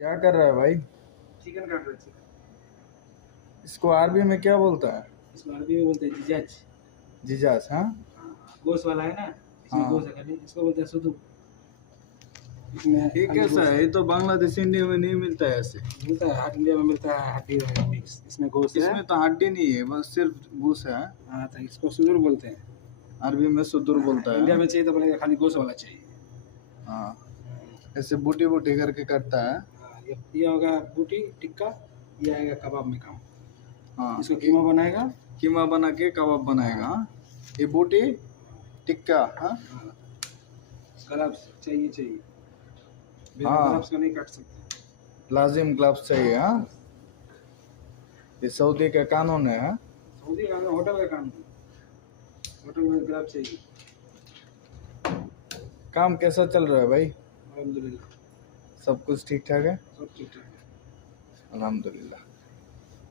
क्या कर रहा है भाई? चिकन काट रहे चिकन। इसको अरबी में क्या बोलता है? इसको अरबी में बोलते हैं जिजाज। जिजास, हाँ। गोश्त वाला है ना, इसमें हाँ। गोश्त है खाली, इसको बोलते हैं सुदू। इसमें ये खाली कैसा गोश्त है? ये तो बांग्लादेश इंडिया में नहीं मिलता है ऐसे। मिलता है, हाट इंडिया में मिलता है, हड्डी रहेगा मिक्स, इसमें गोश्त है। इसमें तो हड्डी नहीं है, बस सिर्फ भूसा है। हाँ, तो इसको सुदूर बोलते हैं। अरबी में सुदूर बोलता इंडिया है। में चाहिए तो बोलेगा खाली गोश्त वाला चाहिए। हाँ, ऐसे बूटी बूटी करके करता है। हाँ, ये होगा बूटी टिक्का, ये आएगा कबाब में काम। हाँ, इसको कीमा बनाएगा। कीमा बना के कबाब बनाएगा। हाँ? ये बूटी टिक्का। हाँ, हाँ, ग्लव्स चाहिए। बिना हाँ। ग्लव्स का नहीं काट सकते। लाजिम ग्लव्स चाहिए। हाँ, ये सऊदी का कानून है। हाँ? सऊदी का होटल का काम है, होटल में ग्लव्स चाहिए। काम कैसा चल रहा है भाई? अल्हम्दुलिल्लाह सब कुछ ठीक ठाक है? सब ठीक ठाक है। अल्हम्दुलिल्लाह।